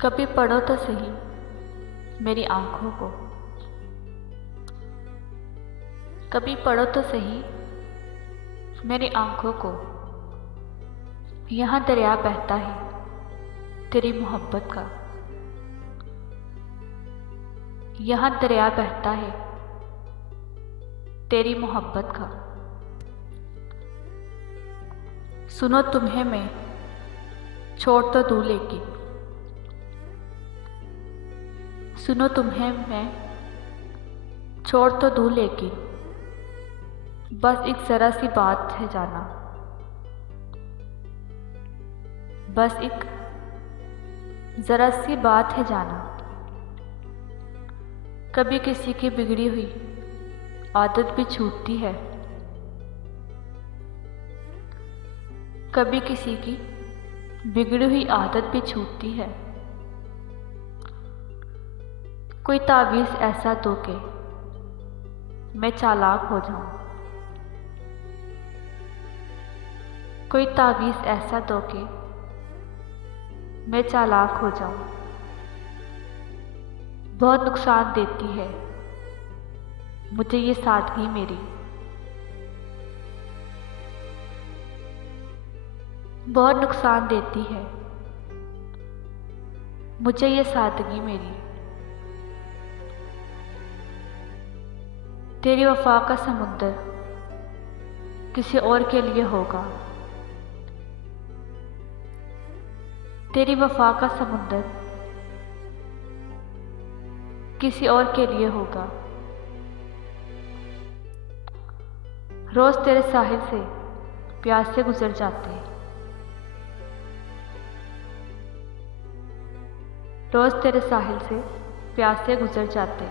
कभी पढ़ो तो सही मेरी आँखों को, कभी पढ़ो तो सही मेरी आँखों को। यहाँ दरिया बहता है तेरी मोहब्बत का, यहाँ दरिया बहता है तेरी मोहब्बत का। सुनो तुम्हें मैं छोड़ तो दूँ लेकिन, सुनो तुम्हें मैं छोड़ तो दूँ लेकिन, बस एक ज़रा सी बात है जाना, बस एक ज़रा सी बात है जाना। कभी किसी की बिगड़ी हुई आदत भी छूटती है, कभी किसी की बिगड़ी हुई आदत भी छूटती है। कोई तावीज़ ऐसा दो के मैं चालाक हो जाऊं, कोई तावीज़ ऐसा दो के मैं चालाक हो जाऊं। बहुत नुकसान देती है मुझे ये सादगी मेरी, बहुत नुकसान देती है मुझे ये सादगी मेरी। तेरी वफा का समुंदर किसी और के लिए होगा, तेरी वफा का समुंदर किसी और के लिए होगा। रोज तेरे साहिल से प्यास से गुजर जाते, रोज तेरे साहिल से प्यास से गुजर जाते।